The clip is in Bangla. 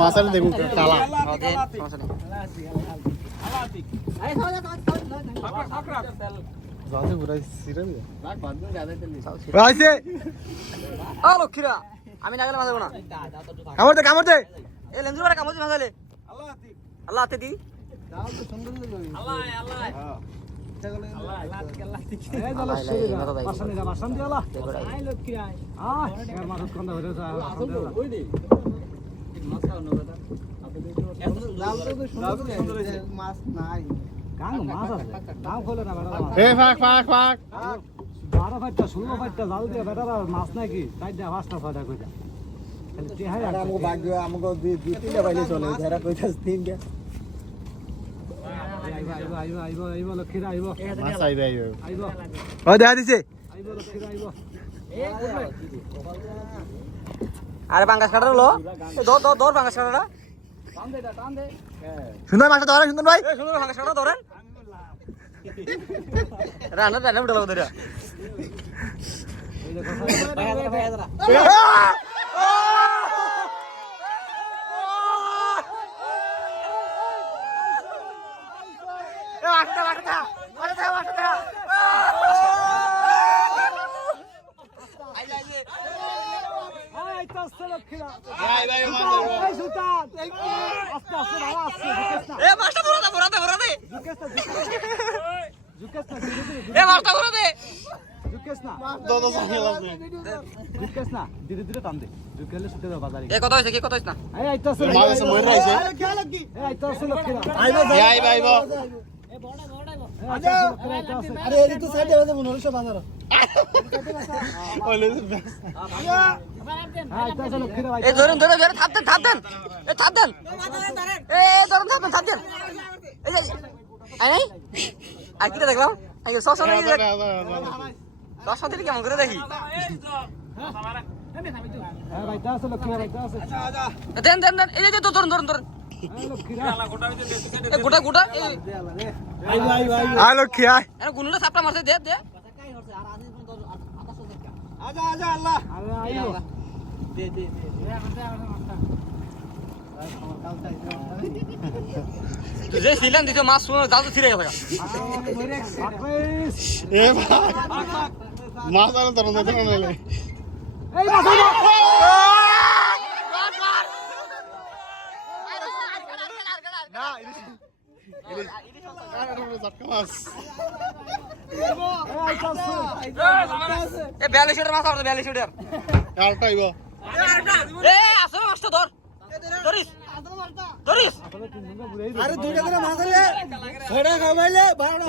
মাসালে দেখুন কালা আমি না গেলে মাঝে না কামড় দে কামড় দে এ লেন্দ্র মারা কামড় দে মাঝালে আল্লাহ হাতে দি আল্লাহ আল্লাহ মাছ নাকি পাঁচটা ছয়টা কইটা আরে পাঙ্গাস কাটা হলো দর পাঙ্গাস কাটাটা সুন্দর মাছটা ধরেন সুন্দর ভাই সুন্দর পাঙ্গাস কাটা ধরেন রান্না রান্না উঠে লাগো ধরে দেখলাম কেমন করে দেখি দেন দেন দেন এই যে ধরুন ধরুন ধরুন গোটা গোটা গুনুটা সাপটা মারছে দে দে যে সিলান দিতে মাছ শুনে জাল তো ছিঁড়ে গেছে মাছ আর ধরুন বিয়াল্লিশের মাছ আমার 42 মাছটা ধর ধরিস ধরিস আরে দুইটা করে মাছ হলে ছয়টা খাওয়াইলে 12টা